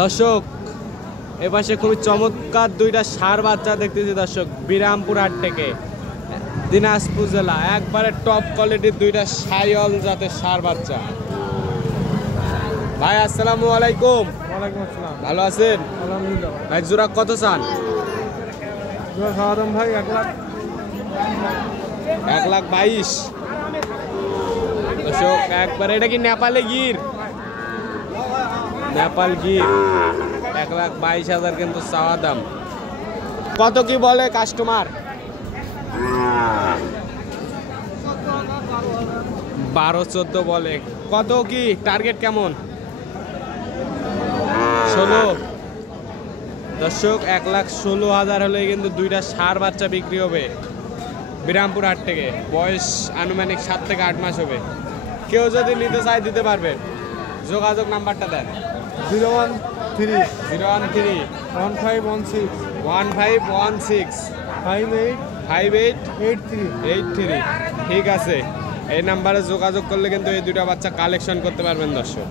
দর্শক এপাশে খুবই চমৎকার দুইটা ষাঁড় বাচ্চা দেখতেছি দর্শক, বিরামপুর হাট থেকে, দিনাজপুর জেলা, একবারে টপ কোয়ালিটির দুইটা শাইওয়াল জাতের ষাঁড় বাচ্চা। ভাই আসসালামু আলাইকুম। ওয়ালাইকুম আসসালাম। ভালো আছেন? আলহামদুলিল্লাহ। ভাই জোড়া কত চান? খাওয়া দাম ভাই 1,00,000। 1,22,000 দর্শক। একবারে এটা কি নেপালে গির? নেপাল গির। 1,22,000 কিন্তু চাওয়া দাম। কত কি বলে কাস্টমার? 12-14 বলে। কত কি টার্গেট কেমন? 16। দর্শক 1,16,000 হলে কিন্তু দুইটা ষাঁড় বাচ্চা বিক্রি হবে বিরামপুর হাট থেকে। বয়স আনুমানিক 7 থেকে 8 মাস হবে। কেউ যদি নিতে চায় দিতে পারবে। যোগাযোগ নাম্বারটা দেন। 013 013 1516 1516 5883। ঠিক আছে, এই নাম্বারে যোগাযোগ করলে কিন্তু এই দুইটা বাচ্চা কালেকশন করতে পারবেন দর্শক।